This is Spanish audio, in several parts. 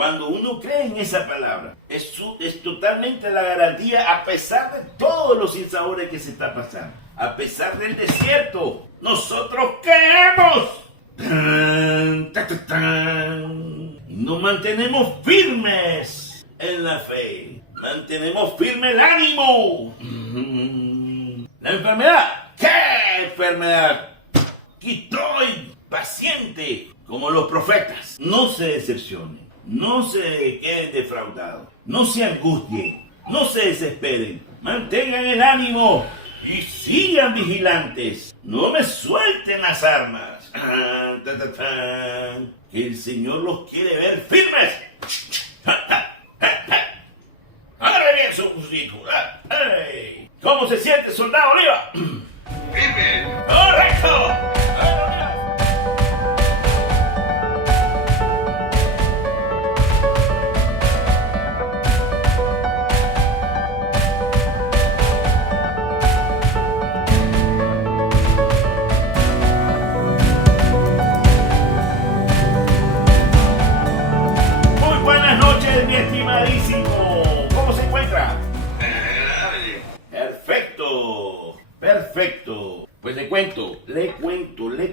Cuando uno cree en esa palabra, es totalmente la garantía a pesar de todos los sinsabores que se está pasando. A pesar del desierto, nosotros creemos. ¡Tan, tan, tan, tan! Y nos mantenemos firmes en la fe. Mantenemos firme el ánimo. La enfermedad. ¿Qué enfermedad? Aquí estoy paciente como los profetas. No se decepcionen. No se queden defraudados, no se angustien, no se desesperen, mantengan el ánimo y sigan vigilantes. No me suelten las armas. Que el Señor los quiere ver firmes. Agarre bien su fusil. ¿Cómo se siente, soldado Oliva? ¡Firme! ¡Correcto! Mi estimadísimo, ¿cómo se encuentra? Perfecto. Pues le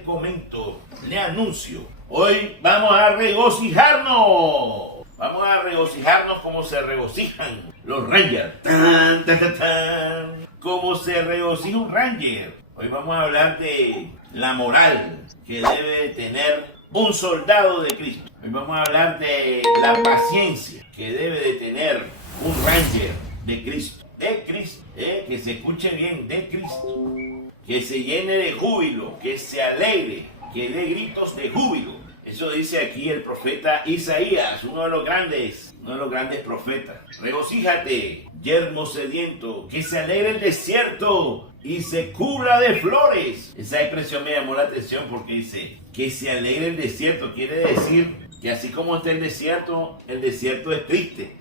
comento, le anuncio. Hoy vamos a regocijarnos. Vamos a regocijarnos como se regocijan los Rangers. ¡Tan, tan, tan, tan! Como se regocija un Ranger. Hoy vamos a hablar de la moral que debe tener un soldado de Cristo. Hoy vamos a hablar de la paciencia que debe de tener un Ranger de Cristo. Que se escuche bien, de Cristo. Que se llene de júbilo, que se alegre, que dé gritos de júbilo. Eso dice aquí el profeta Isaías, uno de los grandes profetas. Regocíjate, yermo sediento, que se alegre el desierto y se cubra de flores. Esa expresión me llamó la atención porque dice que se alegre el desierto. Quiere decir que así como está el desierto es triste.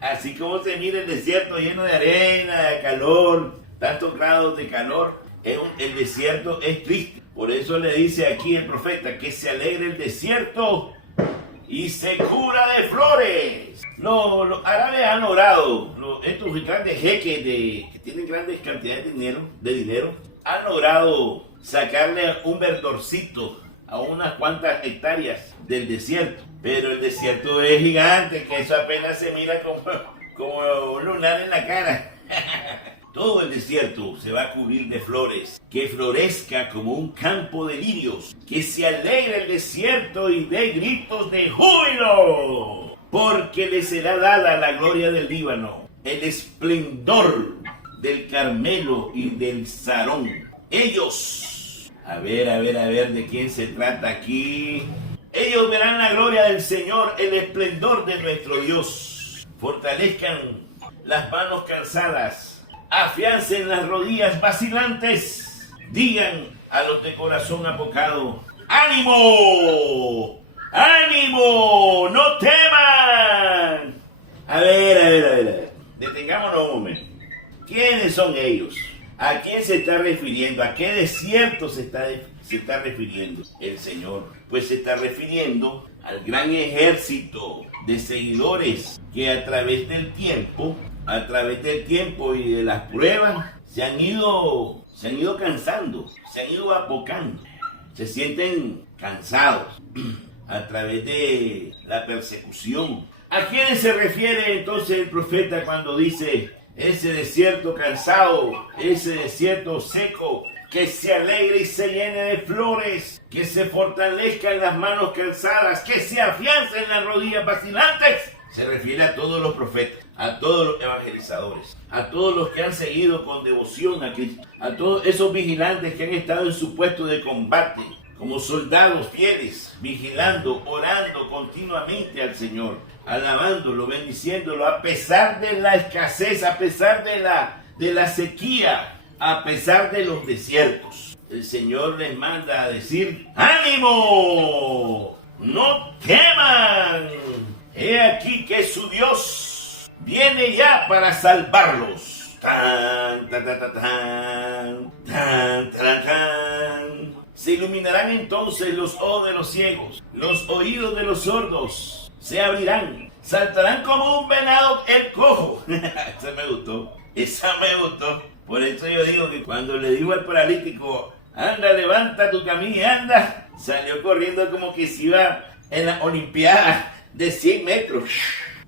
Así como se mira el desierto lleno de arena, de calor, tantos grados de calor, el desierto es triste. Por eso le dice aquí el profeta que se alegre el desierto y se cubra de flores. Los árabes han logrado, estos grandes jeques que tienen grandes cantidades de dinero, han logrado sacarle un verdorcito a unas cuantas hectáreas del desierto. Pero el desierto es gigante, que eso apenas se mira como un lunar en la cara. Todo el desierto se va a cubrir de flores, que florezca como un campo de lirios, que se alegre el desierto y dé gritos de júbilo, porque le será dada la gloria del Líbano, el esplendor del Carmelo y del Sarón. Ellos, a ver, ¿de quién se trata aquí? Ellos verán la gloria del Señor, el esplendor de nuestro Dios. Fortalezcan las manos cansadas, afiancen las rodillas vacilantes, digan a los de corazón apocado: ¡ánimo! ¡Ánimo! ¡No teman! A ver. Detengámonos un momento. ¿Quiénes son ellos? ¿A quién se está refiriendo? ¿A qué desierto se está refiriendo el Señor? Pues se está refiriendo al gran ejército de seguidores que a través del tiempo y de las pruebas se han ido cansando, se han ido apocando, se sienten cansados a través de la persecución. ¿A quiénes se refiere entonces el profeta cuando dice ese desierto cansado, ese desierto seco, que se alegre y se llene de flores, que se fortalezca en las manos cansadas, que se afiance en las rodillas vacilantes? Se refiere a todos los profetas, a todos los evangelizadores, a todos los que han seguido con devoción a Cristo, a todos esos vigilantes que han estado en su puesto de combate, como soldados fieles, vigilando, orando continuamente al Señor, alabándolo, bendiciéndolo, a pesar de la escasez, a pesar de la sequía, a pesar de los desiertos. El Señor les manda a decir: ¡ánimo! ¡No teman! He aquí que su Dios viene ya para salvarlos. Tan, tan, tan, tan, tan, tan, tan, tan. Se iluminarán entonces los ojos de los ciegos, los oídos de los sordos. se abrirán, saltarán como un venado el cojo. Esa me gustó, esa me gustó. Por eso yo digo que cuando le digo al paralítico, anda, levanta tu camilla y anda, salió corriendo como que se iba en la Olimpiada de 100 metros.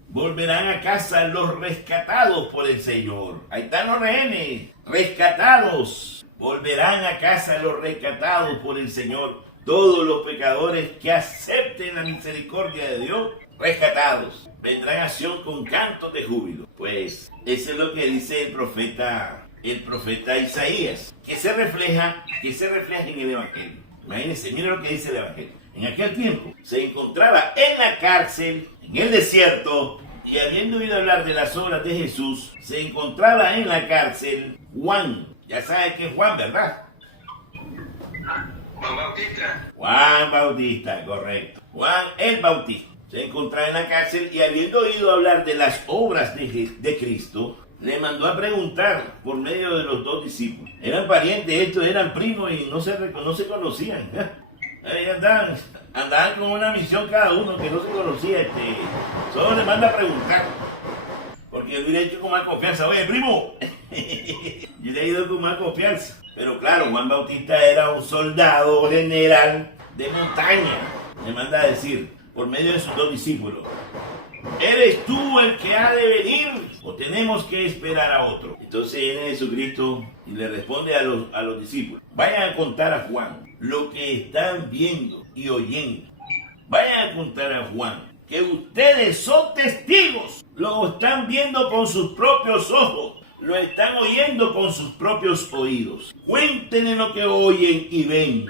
Volverán a casa los rescatados por el Señor. Ahí están los rehenes, rescatados. Volverán a casa los rescatados por el Señor. Todos los pecadores que acepten la misericordia de Dios, rescatados. Vendrán a Sión con cantos de júbilo. Pues eso es lo que dice el profeta Isaías, que se refleja en el Evangelio. Imagínense, miren lo que dice el Evangelio. En aquel tiempo se encontraba en la cárcel, en el desierto, y habiendo oído hablar de las obras de Jesús, se encontraba en la cárcel Juan. Ya sabe que es Juan, ¿verdad? Juan Bautista. Juan Bautista, correcto. Juan el Bautista. Se encontraba en la cárcel y habiendo oído hablar de las obras de Cristo, le mandó a preguntar por medio de los dos discípulos. Eran parientes, estos eran primos y no se conocían. Ahí andaban con una misión cada uno que no se conocía. Solo le manda a preguntar. Porque yo le hubiera hecho con más confianza. Oye, primo, yo le he ido con más confianza. Pero claro, Juan Bautista era un soldado general de montaña. Le manda a decir, por medio de sus dos discípulos, ¿eres tú el que ha de venir o tenemos que esperar a otro? Entonces viene Jesucristo y le responde a los discípulos, vayan a contar a Juan lo que están viendo y oyendo. Vayan a contar a Juan que ustedes son testigos, lo están viendo con sus propios ojos, lo están oyendo con sus propios oídos. Cuéntenle lo que oyen y ven.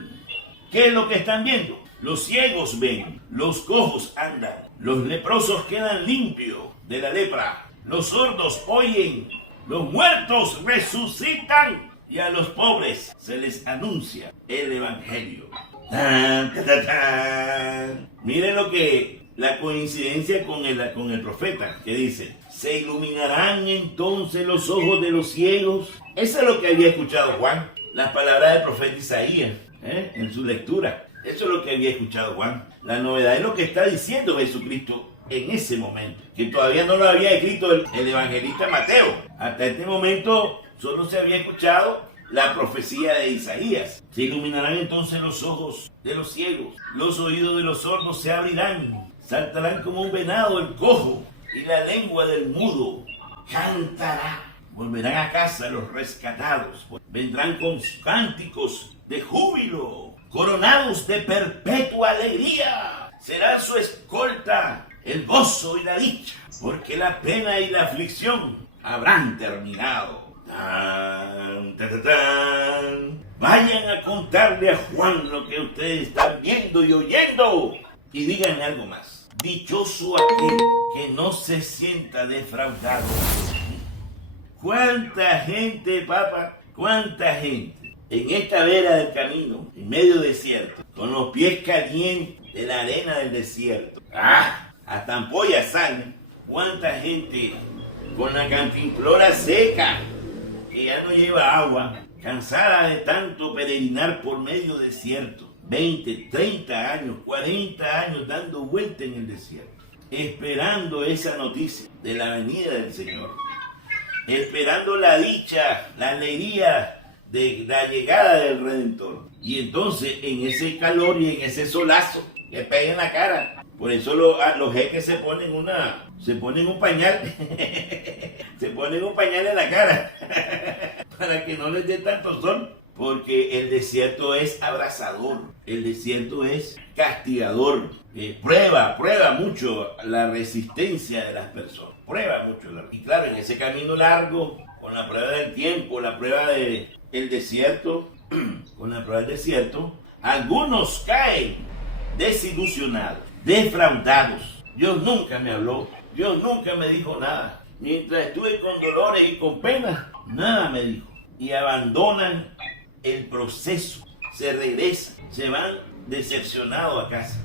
¿Qué es lo que están viendo? Los ciegos ven, los cojos andan, los leprosos quedan limpios de la lepra, los sordos oyen, los muertos resucitan y a los pobres se les anuncia el Evangelio. ¡Tan, tan, tan, tan! Miren lo que la coincidencia con el profeta que dice, se iluminarán entonces los ojos de los ciegos. Eso es lo que había escuchado Juan, las palabras del profeta Isaías en su lectura. Eso es lo que había escuchado Juan. La novedad es lo que está diciendo Jesucristo en ese momento, que todavía no lo había escrito el evangelista Mateo. Hasta este momento solo se había escuchado la profecía de Isaías. Se iluminarán entonces los ojos de los ciegos, los oídos de los sordos se abrirán, saltarán como un venado el cojo y la lengua del mudo cantará. Volverán a casa los rescatados, vendrán con cánticos de júbilo, coronados de perpetua alegría. Será su escolta el gozo y la dicha, porque la pena y la aflicción habrán terminado. Tan, tan, tan, tan. Vayan a contarle a Juan lo que ustedes están viendo y oyendo. Y díganle algo más. Dichoso aquel que no se sienta defraudado. ¿Cuánta gente, papá? ¿Cuánta gente? En esta vera del camino, en medio desierto, con los pies calientes de la arena del desierto. Hasta ampollas salen. ¿Cuánta gente con la cantimplora seca, que ya no lleva agua, cansada de tanto peregrinar por medio desierto? 20, 30 años, 40 años dando vuelta en el desierto, esperando esa noticia de la venida del Señor, esperando la dicha, la alegría de la llegada del Redentor. Y entonces en ese calor y en ese solazo que pega en la cara, por eso los jeques se ponen un pañal se ponen un pañal en la cara para que no les dé tanto sol, porque el desierto es abrasador, el desierto es castigador, prueba mucho la resistencia de las personas, prueba mucho. Y claro, en ese camino largo, con la prueba del tiempo, la prueba del desierto, con la prueba del desierto, algunos caen desilusionados, defraudados. Dios nunca me habló, Dios nunca me dijo nada. Mientras estuve con dolores y con penas, nada me dijo. Y abandonan el proceso, se regresan, se van decepcionados a casa,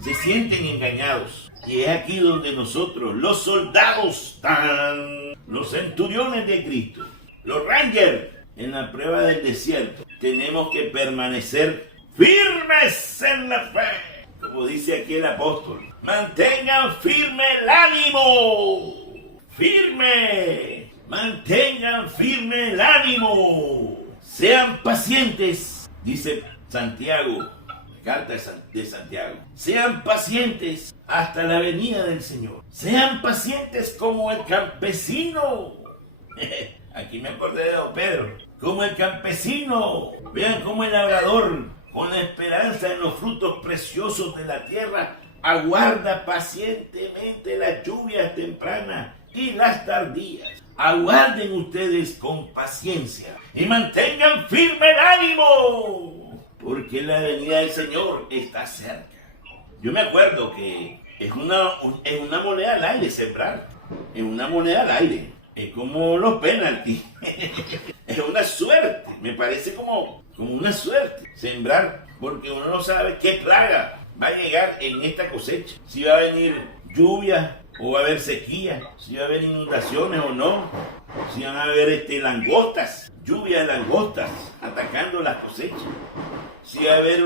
se sienten engañados. Y es aquí donde nosotros, los soldados, los centuriones de Cristo, los rangers, en la prueba del desierto, tenemos que permanecer firmes en la fe. Como como dice aquí el apóstol, mantengan firme el ánimo. Firme. Mantengan firme el ánimo. Sean pacientes, dice Santiago, carta de Santiago. Sean pacientes hasta la venida del Señor. Sean pacientes como el campesino. Aquí me acordé de don Pedro. Como el campesino. Vean cómo el labrador, con la esperanza en los frutos preciosos de la tierra, aguarda pacientemente las lluvias tempranas y las tardías. Aguarden ustedes con paciencia y mantengan firme el ánimo, porque la venida del Señor está cerca. Yo me acuerdo que es una moneda al aire sembrar. Es una moneda al aire. Es como los penaltis. Es una suerte. Me parece como una suerte sembrar, porque uno no sabe qué plaga va a llegar en esta cosecha. Si va a venir lluvia o va a haber sequía, si va a haber inundaciones o no, si van a haber langostas, lluvia de langostas atacando las cosechas, si va a haber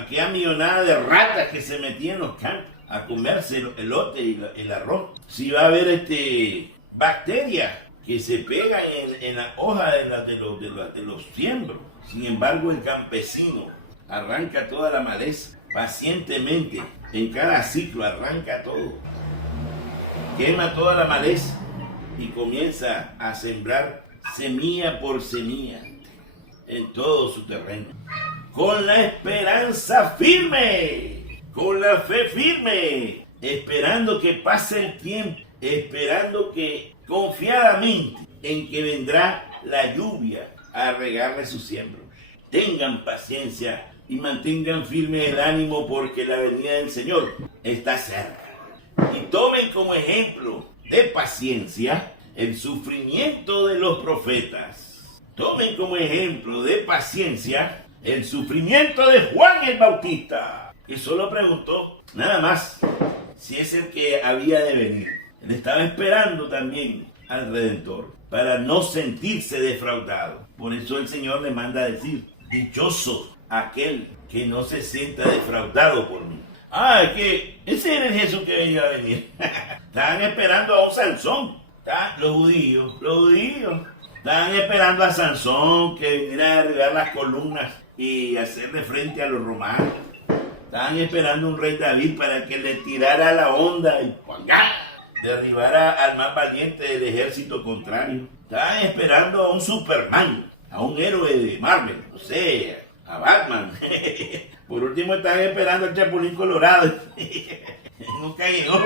aquella millonada de ratas que se metían en los campos a comerse el elote y el arroz, si va a haber bacterias que se pegan en la hoja de los siembros. Sin embargo, el campesino arranca toda la maleza pacientemente, en cada ciclo arranca todo, quema toda la maleza y comienza a sembrar semilla por semilla en todo su terreno, con la esperanza firme, con la fe firme, esperando que pase el tiempo, esperando que confiadamente en que vendrá la lluvia a regarle su siembra. Tengan paciencia y mantengan firme el ánimo, porque la venida del Señor está cerca. Y tomen como ejemplo de paciencia el sufrimiento de los profetas. Tomen como ejemplo de paciencia el sufrimiento de Juan el Bautista, que solo preguntó nada más si es el que había de venir. Él estaba esperando también al Redentor para no sentirse defraudado. Por eso el Señor le manda a decir: dichoso aquel que no se sienta defraudado por mí. Que ese era el Jesús que venía a venir. Estaban esperando a un Sansón. Los judíos estaban esperando a Sansón que viniera a derribar las columnas y hacerle frente a los romanos. Estaban esperando a un rey David para que le tirara la onda y derribara al más valiente del ejército contrario. Estaban esperando a un Superman, a un héroe de Marvel, no sé, a Batman. Por último estaban esperando al Chapulín Colorado. Nunca llegó.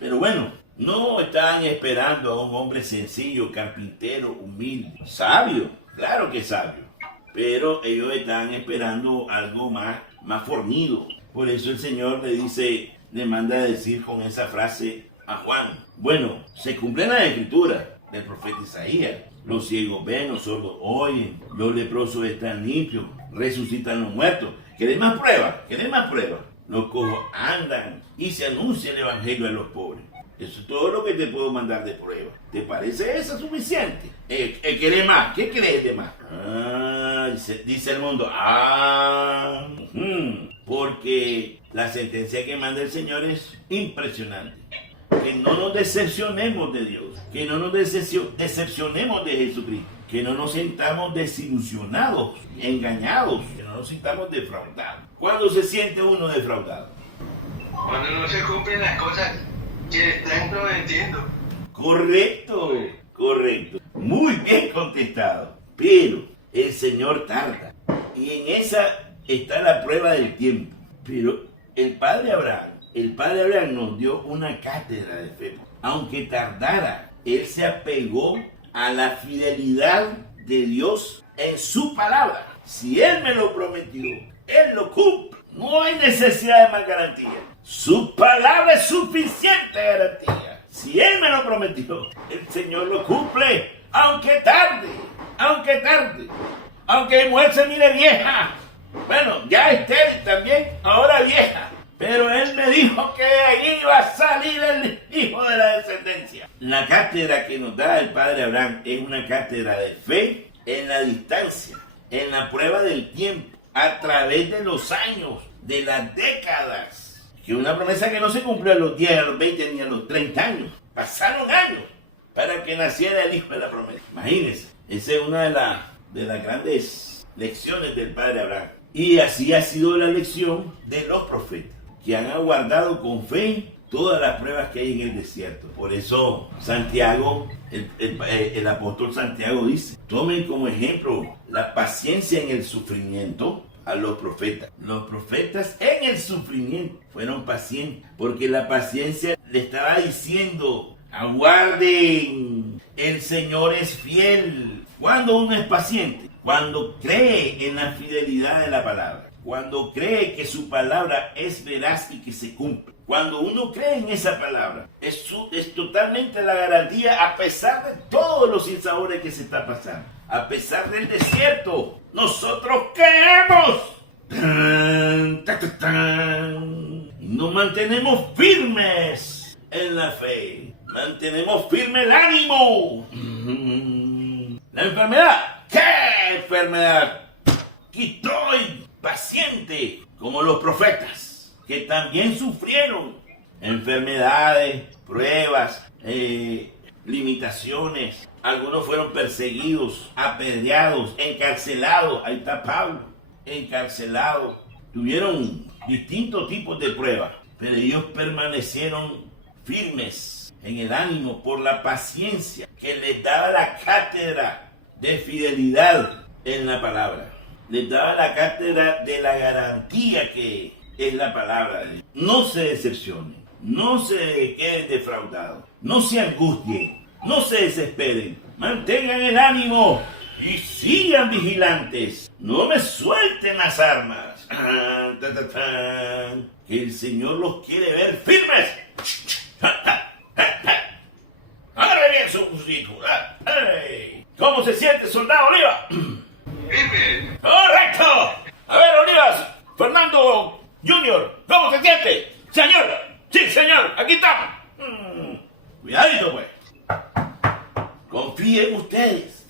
Pero bueno, no estaban esperando a un hombre sencillo, carpintero, humilde, sabio. Claro que sabio. Pero ellos estaban esperando algo más fornido. Por eso el Señor le manda a decir con esa frase a Juan: bueno, se cumplen las escrituras del profeta Isaías. Los ciegos ven, los sordos oyen, los leprosos están limpios, resucitan los muertos. ¿Querés más pruebas? Los cojos andan y se anuncia el evangelio a los pobres. Eso es todo lo que te puedo mandar de prueba. ¿Te parece eso suficiente? ¿Querés más? ¿Qué crees de más? Dice el mundo. Porque la sentencia que manda el Señor es impresionante. Que no nos decepcionemos de Dios, que no nos decepcionemos de Jesucristo, que no nos sintamos desilusionados, engañados, que no nos sintamos defraudados. ¿Cuándo se siente uno defraudado? Cuando no se cumplen las cosas que están prometiendo. Correcto. Muy bien contestado. Pero el Señor tarda. Y en esa está la prueba del tiempo. Pero el Padre Abraham nos dio una cátedra de fe. Aunque tardara, Él se apegó a la fidelidad de Dios en su palabra. Si Él me lo prometió, Él lo cumple. No hay necesidad de más garantía. Su palabra es suficiente garantía. Si Él me lo prometió, el Señor lo cumple. Aunque tarde. Aunque mi mujer se mire vieja. Bueno, ya estéril también, ahora vieja. Pero Él me dijo que de allí iba a salir el hijo de la descendencia. La cátedra que nos da el Padre Abraham es una cátedra de fe en la distancia, en la prueba del tiempo, a través de los años, de las décadas. Que una promesa que no se cumplió a los 10, a los 20 ni a los 30 años. Pasaron años para que naciera el hijo de la promesa. Imagínense, esa es una de las grandes lecciones del padre Abraham. Y así ha sido la lección de los profetas, que han aguardado con fe todas las pruebas que hay en el desierto. Por eso Santiago, el apóstol Santiago dice, tomen como ejemplo la paciencia en el sufrimiento a los profetas. Los profetas en el sufrimiento fueron pacientes, porque la paciencia le estaba diciendo, aguarden, el Señor es fiel. Cuando uno es paciente, cuando cree en la fidelidad de la palabra, cuando cree que su palabra es veraz y que se cumple, cuando uno cree en esa palabra, es totalmente la garantía, a pesar de todos los sinsabores que se está pasando, a pesar del desierto, nosotros creemos. ¡Tan, tan, tan, tan! Y nos mantenemos firmes en la fe, mantenemos firme el ánimo. La enfermedad, ¿qué enfermedad? Aquí estoy paciente, como los profetas, que también sufrieron enfermedades, pruebas, limitaciones. Algunos fueron perseguidos, apedreados, encarcelados. Ahí está Pablo, encarcelado. Tuvieron distintos tipos de pruebas, pero ellos permanecieron firmes en el ánimo por la paciencia que les daba la cátedra de fidelidad en la palabra. Les daba la cátedra de la garantía que es la palabra de Dios. No se decepcionen, no se queden defraudados, no se angustien, no se desesperen, mantengan el ánimo y sigan vigilantes. No me suelten las armas. Que el Señor los quiere ver firmes. Agarre bien su fusil. ¿Cómo se siente, soldado Oliva? Firme. ¡Correcto! A ver, Olivas, Fernando Junior, ¿cómo se siente? Señor, sí, señor, aquí estamos. Cuidadito, pues. Confíen ustedes.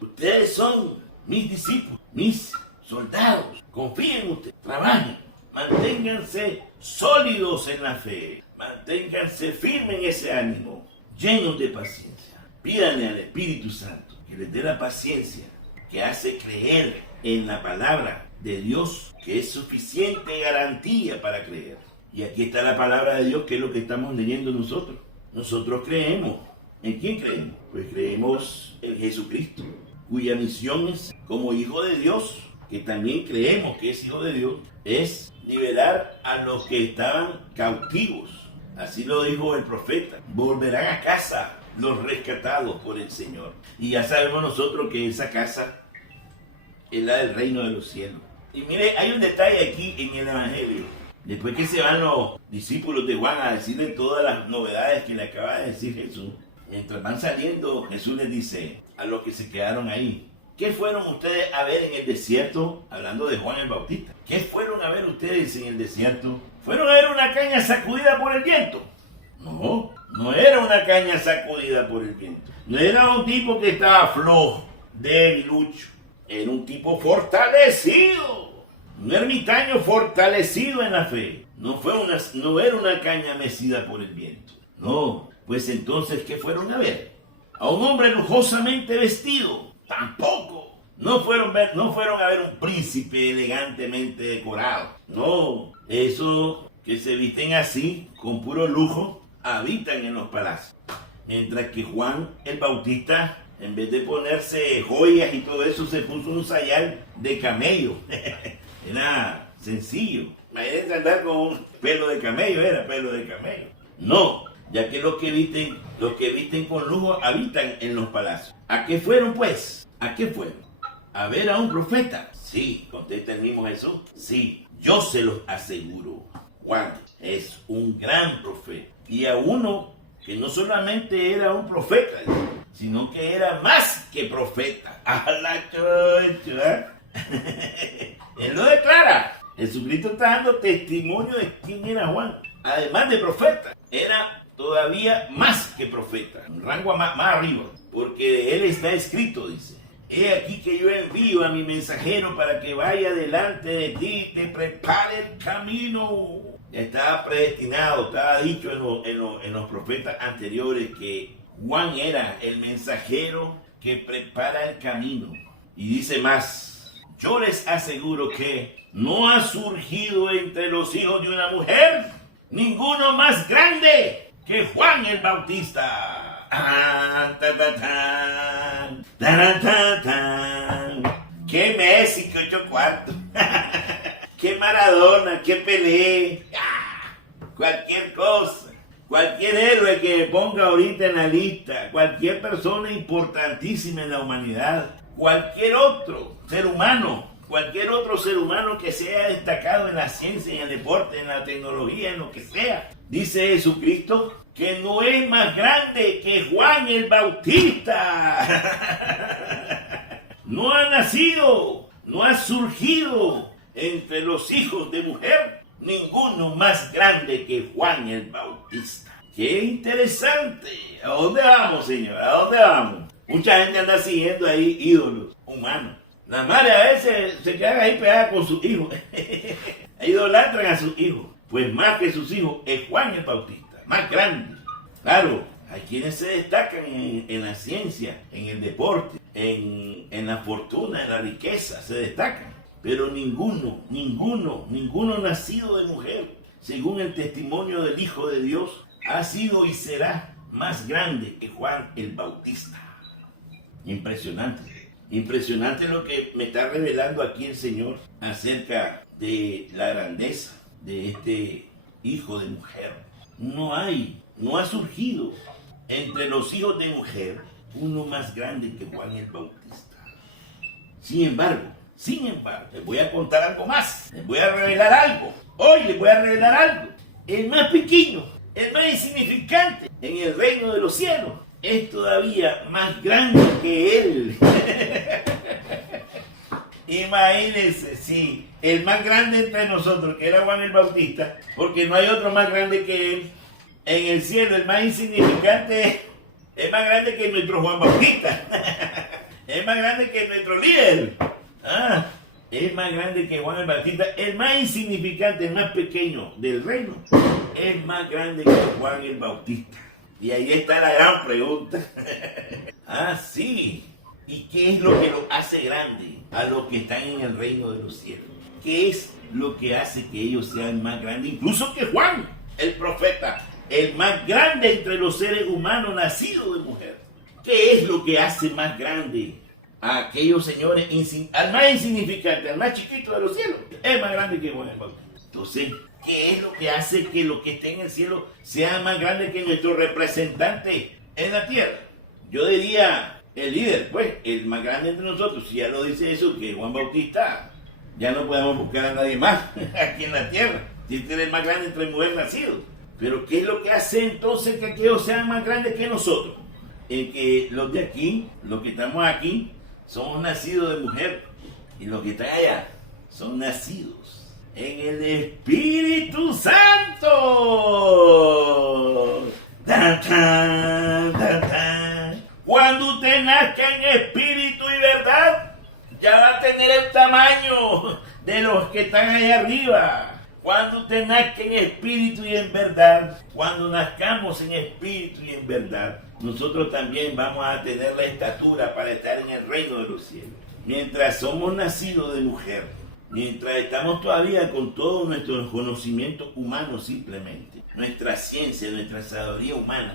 Ustedes son mis discípulos, mis soldados. Confíen ustedes, trabajen, manténganse sólidos en la fe, manténganse firmes en ese ánimo, llenos de paciencia. Pídanle al Espíritu Santo que les dé la paciencia que hace creer en la palabra de Dios, que es suficiente garantía para creer. Y aquí está la palabra de Dios, que es lo que estamos leyendo nosotros. Nosotros creemos. ¿En quién creemos? Pues creemos en Jesucristo, cuya misión es, como Hijo de Dios, que también creemos que es Hijo de Dios, es liberar a los que estaban cautivos. Así lo dijo el profeta. Volverán a casa los rescatados por el Señor. Y ya sabemos nosotros que esa casa es la del reino de los cielos. Y mire, hay un detalle aquí en el Evangelio. Después que se van los discípulos de Juan a decirle todas las novedades que le acaba de decir Jesús, mientras van saliendo, Jesús les dice a los que se quedaron ahí: ¿qué fueron ustedes a ver en el desierto? Hablando de Juan el Bautista. ¿Qué fueron a ver ustedes en el desierto? ¿Fueron a ver una caña sacudida por el viento? No, no era una caña sacudida por el viento. No era un tipo que estaba flojo, debilucho. Era un tipo fortalecido. Un ermitaño fortalecido en la fe. No era una caña mecida por el viento. No, pues entonces, ¿qué fueron a ver? ¿A un hombre lujosamente vestido? Tampoco. No fueron a ver un príncipe elegantemente decorado. No, esos que se visten así, con puro lujo, habitan en los palacios. Mientras que Juan el Bautista, en vez de ponerse joyas y todo eso, se puso un sayal de camello. Era sencillo. Imagínense andar con un pelo de camello, era pelo de camello. No, ya que los que visten con lujo habitan en los palacios. ¿A qué fueron, pues? ¿A qué fueron? ¿A ver a un profeta? Sí, contesta el mismo Jesús. Sí, yo se los aseguro. Juan es un gran profeta. Y a uno que no solamente era un profeta, sino que era más que profeta. ¡A la chocha! Él lo declara. Jesucristo está dando testimonio de quién era Juan. Además de profeta, era todavía más que profeta. Un rango más arriba. Porque de él está escrito, dice: he aquí que yo envío a mi mensajero para que vaya delante de ti y te prepare el camino. Ya estaba predestinado, estaba dicho en los profetas anteriores que Juan era el mensajero que prepara el camino. Y dice más, yo les aseguro que no ha surgido entre los hijos de una mujer ninguno más grande que Juan el Bautista. Ah, ta, ta, tan, ta, ta, tan. ¡Qué Messi, que 8 cuartos! ¡Qué Maradona, qué Pelé! Cualquier cosa, cualquier héroe que me ponga ahorita en la lista, cualquier persona importantísima en la humanidad, cualquier otro ser humano que sea destacado en la ciencia, en el deporte, en la tecnología, en lo que sea, dice Jesucristo que no es más grande que Juan el Bautista. No ha nacido, no ha surgido entre los hijos de mujer ninguno más grande que Juan el Bautista. ¡Qué interesante! ¿A dónde vamos, señor? ¿A dónde vamos? Mucha gente anda siguiendo ahí ídolos humanos. Las madres a veces se quedan ahí pegadas con sus hijos. Idolatran a sus hijos. Pues más que sus hijos es Juan el Bautista, más grande. Claro, hay quienes se destacan en la ciencia, en el deporte, en la fortuna, en la riqueza, se destacan. Pero ninguno nacido de mujer, según el testimonio del Hijo de Dios, ha sido y será más grande que Juan el Bautista. Impresionante. Impresionante lo que me está revelando aquí el Señor acerca de la grandeza de este hijo de mujer. No ha surgido entre los hijos de mujer uno más grande que Juan el Bautista. Sin embargo, les voy a contar algo más. Les voy a revelar algo. Hoy les voy a revelar algo. El más pequeño, el más insignificante en el reino de los cielos es todavía más grande que él. Imagínense, sí, el más grande entre nosotros, que era Juan el Bautista, porque no hay otro más grande que él. En el cielo, el más insignificante es más grande que nuestro Juan Bautista. Es más grande que nuestro líder. Es más grande que Juan el Bautista. El más insignificante, el más pequeño del reino, es más grande que Juan el Bautista. Y ahí está la gran pregunta. Sí. ¿Y qué es lo que lo hace grande a los que están en el reino de los cielos? ¿Qué es lo que hace que ellos sean más grandes? Incluso que Juan, el profeta, el más grande entre los seres humanos nacidos de mujer. ¿Qué es lo que hace más grande a aquellos señores, al más insignificante, al más chiquito de los cielos? Es más grande que Juan el Bautista. Entonces, ¿qué es lo que hace que lo que esté en el cielo sea más grande que nuestro representante en la tierra? Yo diría, el líder, pues, el más grande entre nosotros. Si ya lo dice eso, que Juan Bautista, ya no podemos buscar a nadie más aquí en la tierra. Si este es el más grande entre mujeres nacidos. Pero ¿qué es lo que hace entonces que aquellos sean más grandes que nosotros? Que los de aquí, los que estamos aquí, somos nacidos de mujer. Y los que están allá son nacidos en el Espíritu Santo. ¡Tan, tan, tan, tan! Cuando usted nazca en espíritu y verdad, ya va a tener el tamaño de los que están allá arriba. Cuando usted nazca en espíritu y en verdad, cuando nazcamos en espíritu y en verdad, nosotros también vamos a tener la estatura para estar en el reino de los cielos. Mientras somos nacidos de mujer, mientras estamos todavía con todo nuestro conocimiento humano simplemente, nuestra ciencia, nuestra sabiduría humana,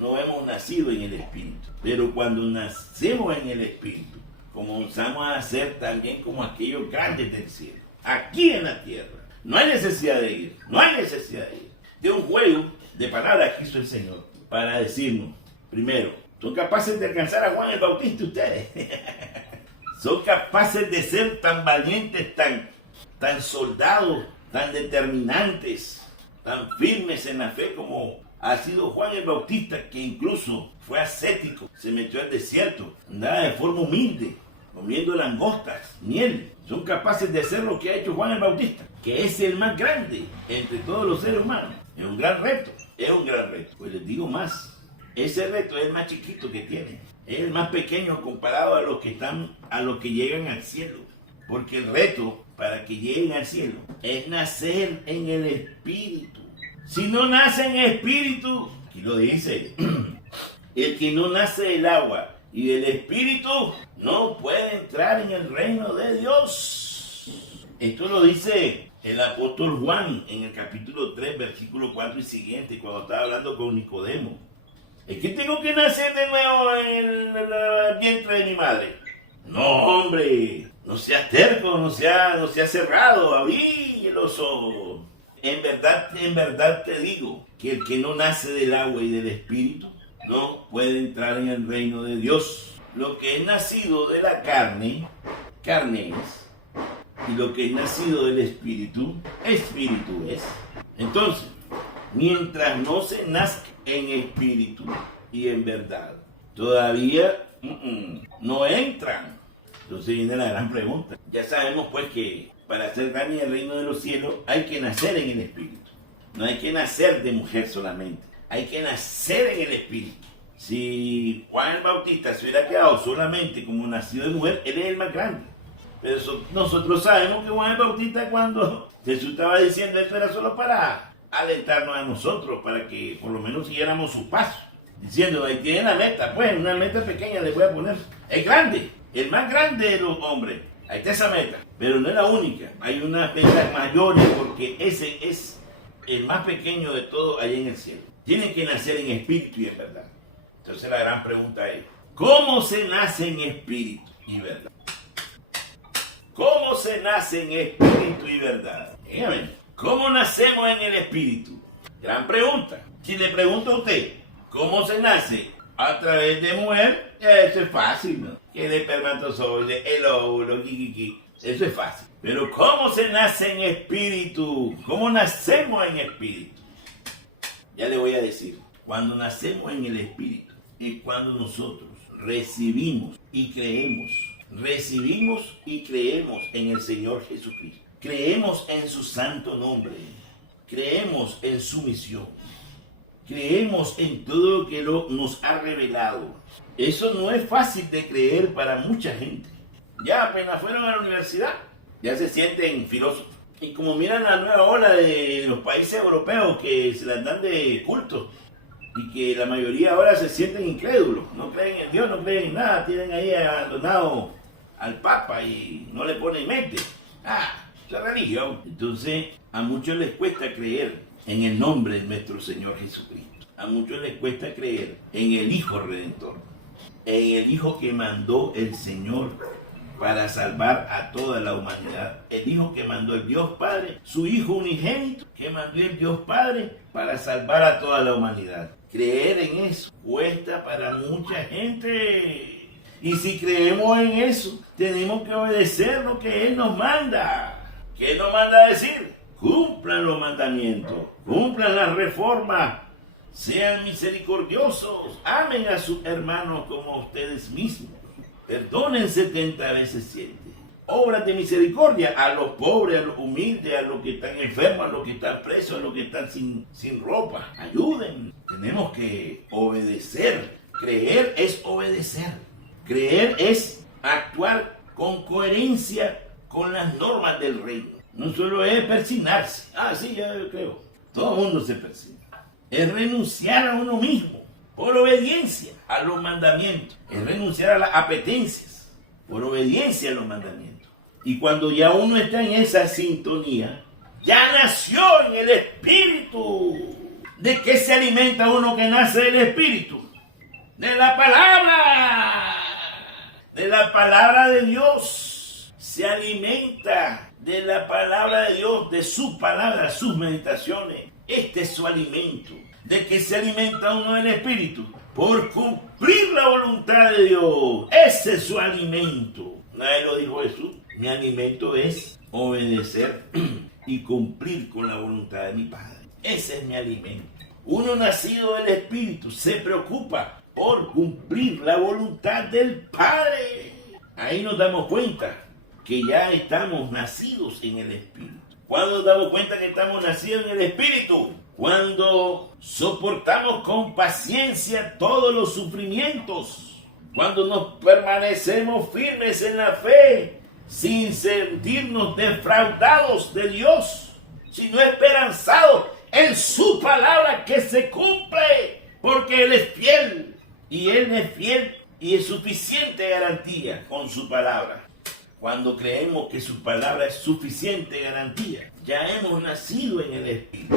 no hemos nacido en el espíritu. Pero cuando nacemos en el espíritu, comenzamos a ser también como aquellos grandes del cielo, aquí en la tierra. No hay necesidad de ir, De un juego de palabras que hizo el Señor para decirnos, primero, ¿son capaces de alcanzar a Juan el Bautista ustedes? ¿Son capaces de ser tan valientes, tan soldados, tan determinantes, tan firmes en la fe como ha sido Juan el Bautista, que incluso fue ascético, se metió al desierto, andaba de forma humilde, comiendo langostas, miel? Son capaces de hacer lo que ha hecho Juan el Bautista, que es el más grande entre todos los seres humanos. Es un gran reto. Pues les digo más, ese reto es el más chiquito que tiene, es el más pequeño comparado a los que llegan al cielo, porque el reto para que lleguen al cielo es nacer en el Espíritu. Si no nace en Espíritu, aquí lo dice, el que no nace del agua y del Espíritu no puede entrar en el reino de Dios. Esto lo dice el apóstol Juan en el capítulo 3, versículo 4 y siguiente, cuando estaba hablando con Nicodemo. Es que tengo que nacer de nuevo en el vientre de mi madre. No, hombre, no seas terco, no seas cerrado, abrí los ojos. En verdad te digo que el que no nace del agua y del Espíritu no puede entrar en el reino de Dios. Lo que es nacido de la carne, carne es. Y lo que es nacido del Espíritu, Espíritu es. Entonces, mientras no se nazca en espíritu y en verdad, todavía no entran. Entonces viene la gran pregunta. Ya sabemos pues que para ser grande en el reino de los cielos hay que nacer en el Espíritu. No hay que nacer de mujer solamente. Hay que nacer en el Espíritu. Si Juan el Bautista se hubiera quedado solamente como nacido de mujer, él es el más grande. Pero nosotros sabemos que Juan el Bautista, cuando Jesús estaba diciendo esto, era solo para alentarnos a nosotros, para que por lo menos siguiéramos su paso. Diciendo, ahí tienen la meta, pues una meta pequeña le voy a poner. Es grande, el más grande de los hombres. Ahí está esa meta, pero no es la única. Hay unas metas mayores porque ese es el más pequeño de todos allá en el cielo. Tienen que nacer en espíritu y en verdad. Entonces la gran pregunta es, ¿cómo se nace en espíritu y verdad? ¿Cómo se nace en espíritu y verdad? Dígame, ¿cómo nacemos en el espíritu? Gran pregunta. Si le pregunto a usted, ¿cómo se nace? A través de mujer, eso es fácil, ¿no? Que el espermatozoide, el óvulo, eso es fácil. Pero ¿cómo se nace en espíritu? ¿Cómo nacemos en espíritu? Ya le voy a decir. Cuando nacemos en el espíritu es cuando nosotros recibimos y creemos en el Señor Jesucristo. Creemos en su santo nombre. Creemos en su misión. Creemos en todo lo que nos ha revelado. Eso no es fácil de creer para mucha gente. Ya apenas fueron a la universidad, ya se sienten filósofos. Y como miran la nueva ola de los países europeos que se las dan de cultos, y que la mayoría ahora se sienten incrédulos, no creen en Dios, no creen en nada, tienen ahí abandonado al Papa y no le ponen mente. Esa religión. Entonces, a muchos les cuesta creer en el nombre de nuestro Señor Jesucristo. A muchos les cuesta creer en el Hijo Redentor, en el Hijo que mandó el Señor para salvar a toda la humanidad. El Hijo que mandó el Dios Padre, su Hijo unigénito, que mandó el Dios Padre para salvar a toda la humanidad. Creer en eso cuesta para mucha gente. Y si creemos en eso, tenemos que obedecer lo que Él nos manda. ¿Qué nos manda a decir? Cumplan los mandamientos, cumplan las reformas, sean misericordiosos, amen a sus hermanos como a ustedes mismos. Perdonen 70 veces 7. Obras de misericordia a los pobres, a los humildes, a los que están enfermos, a los que están presos, a los que están sin ropa. Ayuden. Tenemos que obedecer. Creer es obedecer. Creer es actuar con coherencia con las normas del reino. No solo es persignarse. Sí, ya yo creo. Todo el mundo se persigna. Es renunciar a uno mismo por obediencia a los mandamientos. Es renunciar a las apetencias por obediencia a los mandamientos. Y cuando ya uno está en esa sintonía, ya nació en el Espíritu. ¿De qué se alimenta uno que nace del Espíritu? De la palabra. De la palabra de Dios. Se alimenta de la palabra de Dios, de su palabra, sus meditaciones. Este es su alimento. ¿De qué se alimenta uno del Espíritu? Por cumplir la voluntad de Dios. Ese es su alimento. Nadie lo dijo Jesús. Mi alimento es obedecer y cumplir con la voluntad de mi Padre. Ese es mi alimento. Uno nacido del Espíritu se preocupa por cumplir la voluntad del Padre. Ahí nos damos cuenta que ya estamos nacidos en el Espíritu. ¿Cuándo nos damos cuenta que estamos nacidos en el Espíritu? Cuando soportamos con paciencia todos los sufrimientos. Cuando nos permanecemos firmes en la fe sin sentirnos defraudados de Dios, sino esperanzados en su palabra que se cumple, porque Él es fiel, y Él es fiel y es suficiente garantía con su palabra. Cuando creemos que su palabra es suficiente garantía, ya hemos nacido en el Espíritu,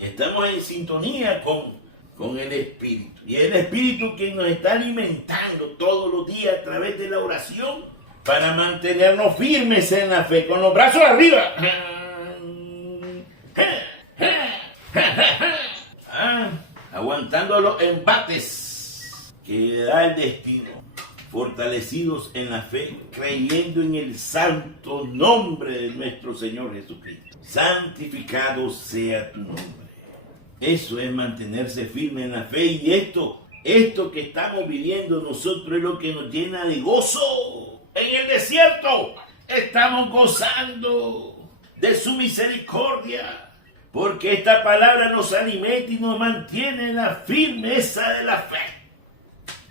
estamos en sintonía con el Espíritu, y el Espíritu que nos está alimentando todos los días a través de la oración para mantenernos firmes en la fe, con los brazos arriba, aguantando los embates que le da el destino, fortalecidos en la fe, creyendo en el santo nombre de nuestro Señor Jesucristo. Santificado sea tu nombre. Eso es mantenerse firme en la fe, y esto que estamos viviendo nosotros es lo que nos llena de gozo. En el desierto estamos gozando de su misericordia, porque esta palabra nos alimenta y nos mantiene en la firmeza de la fe,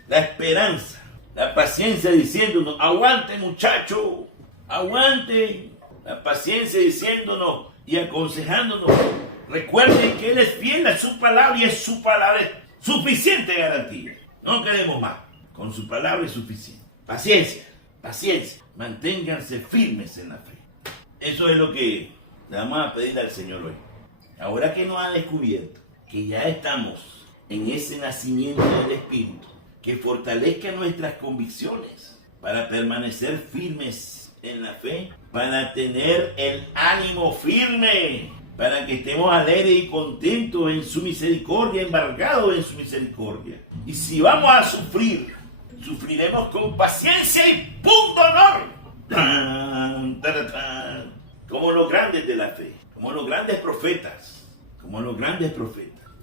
la esperanza, la paciencia, diciéndonos: aguante, muchacho, aguante. La paciencia diciéndonos y aconsejándonos: recuerden que Él es fiel a su palabra, y es su palabra es suficiente garantía. No queremos más. Con su palabra es suficiente. Paciencia. Manténganse firmes en la fe. Eso es lo que le vamos a pedir al Señor hoy. Ahora que nos ha descubierto que ya estamos en ese nacimiento del Espíritu, que fortalezca nuestras convicciones para permanecer firmes en la fe, para tener el ánimo firme, para que estemos alegres y contentos en su misericordia, embargados en su misericordia. Y si vamos a sufrir, sufriremos con paciencia y punto honor. Como los grandes de la fe, como los grandes profetas.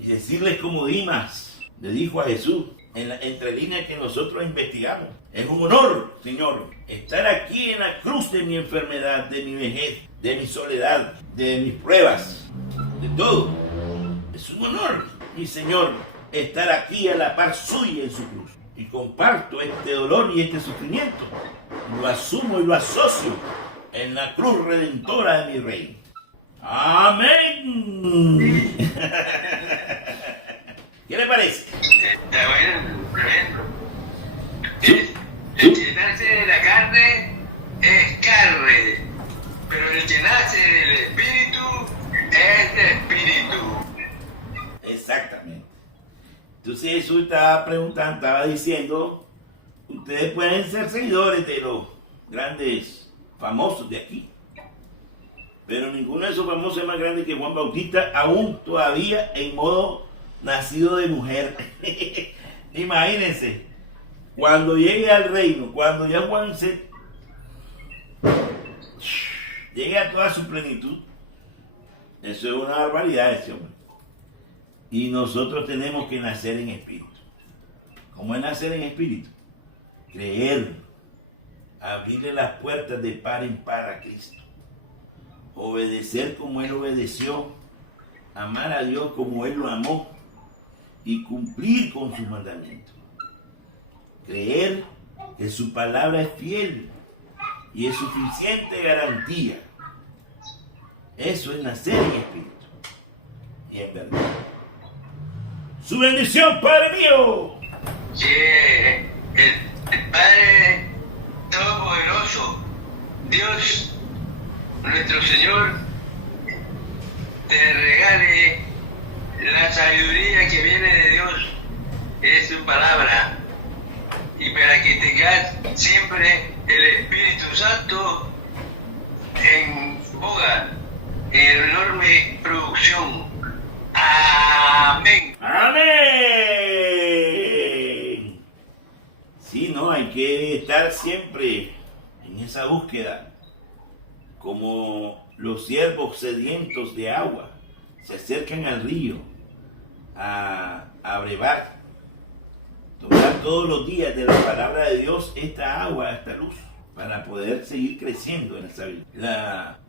Y decirles como Dimas le dijo a Jesús, entre líneas que nosotros investigamos: es un honor, Señor, estar aquí en la cruz de mi enfermedad, de mi vejez, de mi soledad, de mis pruebas, de todo. Es un honor, mi Señor, estar aquí a la par suya en su cruz. Y comparto este dolor y este sufrimiento. Lo asumo y lo asocio en la cruz redentora de mi Rey. ¡Amén! ¿Qué le parece? Está bueno, tremendo. El llenarse de la carne es carne, pero el llenarse del espíritu es de espíritu. Exactamente. Entonces Jesús estaba diciendo: ustedes pueden ser seguidores de los grandes famosos de aquí, pero ninguno de esos famosos es más grande que Juan Bautista, aún todavía en modo nacido de mujer. Imagínense, cuando llegue al reino, cuando ya Juan llegue a toda su plenitud, eso es una barbaridad, ese hombre. Y nosotros tenemos que nacer en espíritu. ¿Cómo es nacer en espíritu? Creer, abrirle las puertas de par en par a Cristo, obedecer como Él obedeció, amar a Dios como Él lo amó y cumplir con sus mandamientos. Creer que su palabra es fiel y es suficiente garantía. Eso es nacer en espíritu y en verdad. ¡Su bendición, Padre mío! Sí, el Padre Todopoderoso, Dios, nuestro Señor, te regale la sabiduría que viene de Dios, es su palabra, y para que tengas siempre el Espíritu Santo en boga, en enorme producción. Amén. ¡Amén! Sí, no, hay que estar siempre en esa búsqueda, como los siervos sedientos de agua se acercan al río a brevar, tomar todos los días de la palabra de Dios esta agua, esta luz, para poder seguir creciendo en esa vida.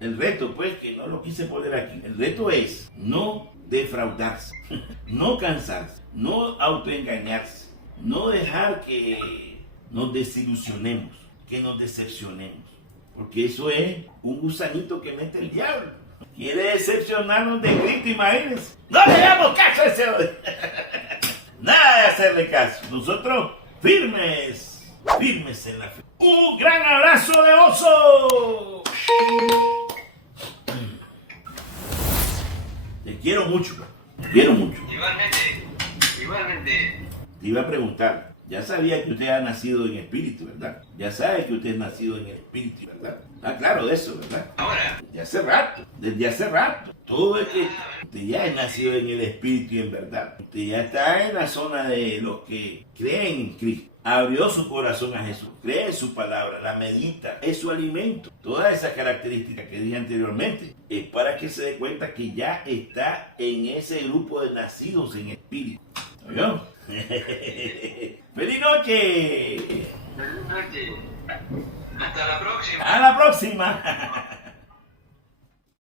El reto, pues, que no lo quise poner aquí, el reto es no defraudarse, no cansarse, no autoengañarse, no dejar que nos desilusionemos, que nos decepcionemos. Porque eso es un gusanito que mete el diablo. Quiere decepcionarnos de Cristo, imagínense. No le damos caso a ese hombre. Nada de hacerle caso. Nosotros firmes, firmes en la fe. Un gran abrazo de oso. Te quiero mucho, te quiero mucho. Igualmente. Te iba a preguntar, ya sabía que usted ha nacido en espíritu, ¿verdad? Ya sabe que usted es nacido en el espíritu, ¿verdad? Está claro de eso, ¿verdad? Ahora. Desde hace rato. Todo es que usted ya es nacido en el espíritu y en verdad. Usted ya está en la zona de los que creen en Cristo. Abrió su corazón a Jesús, cree en su palabra, la medita, es su alimento. Todas esas características que dije anteriormente es para que se dé cuenta que ya está en ese grupo de nacidos en espíritu. ¿Oyó? ¡Feliz noche! Feliz noche. Hasta la próxima. ¡A la próxima!